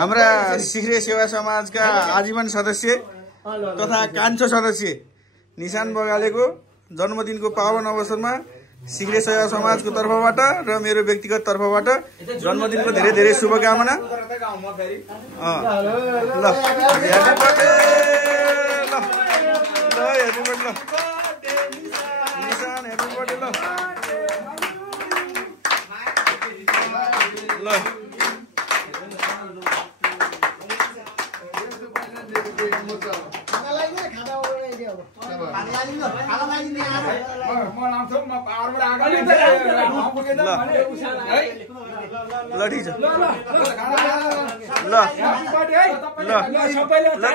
हाम्रा सिक्रे सेवा समाजका आजीवन सदस्य तथा कान्छो सदस्य निशान बगालेको जन्मदिनको पावन अवसरमा सिक्रे सेवा समाजको तर्फबाट र मेरो व्यक्तिगत तर्फबाट जन्मदिनको धेरै धेरै शुभकामना।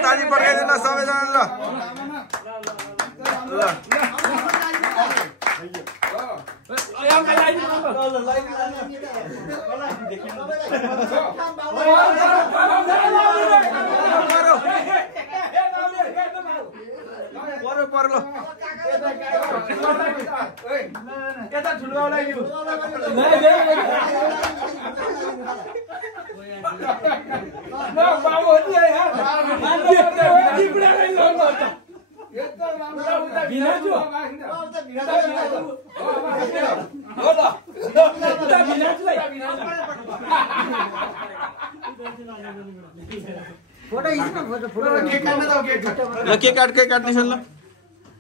ताली पड्काइदिनु सबैजना केक काट्ने ल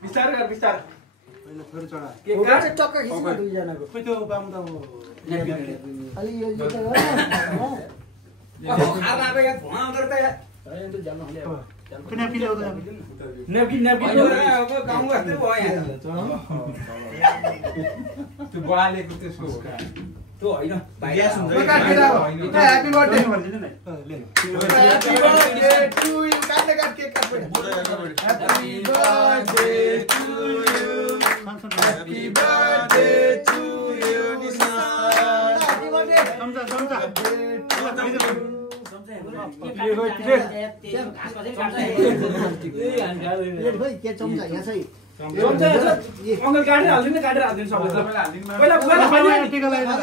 बिस्तारै कर बिस्तारै पहिला थोरै चढा केक काट चक्का खिच्नु दुई जनाको खोइ त्यो काम त अलि यो त हो खाना पे यार धुआं उधरता है अरे तो जानु हले कुनै पिले हो त नेपकिन अब गाउँ गस्ते भयो यहाँ त्यो बडालेको त्यसको त्यो हैन ग्यास हुन्छ काटेर ह्यापी बर्थडे भन्दिनु न ह्यापी बर्थडे टु यु काट्ने काट केक काट happy birthday to you happy birthday to you Nishan happy birthday समझा के चम्चा यहाँ चाहिँ अंकल काटेर हाल्दिनु काटेर हाल्दिनु सबैले पहिला खाइदिनु टिका लगाइदिनु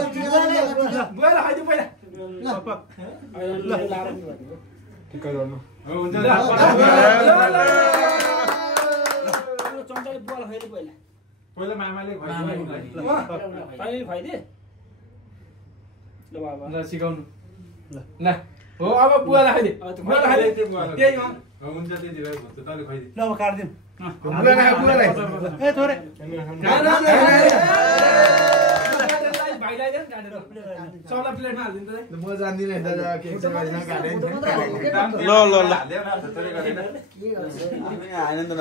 पहिला खाइदिनु पहिला ल टिका गर्नु हुन्छ चम्चाले बुवा खाइदिनु पहिला पहिला मामाले खुवाइदे ल बाबा ल सिकाउनु ल हो अब बुवालाई खाइदे बुवालाई खाइदे त्यही हो हुन्छ त्यति भए भन्छ तले खाइदे ल म काट्दिम बुवालाई ए थोरै भाइलाई दे काटेर सबलाई प्लेटमा हाल्दिनु त म जान्दिन दादा केक चाहिँ काटे ल आनन्द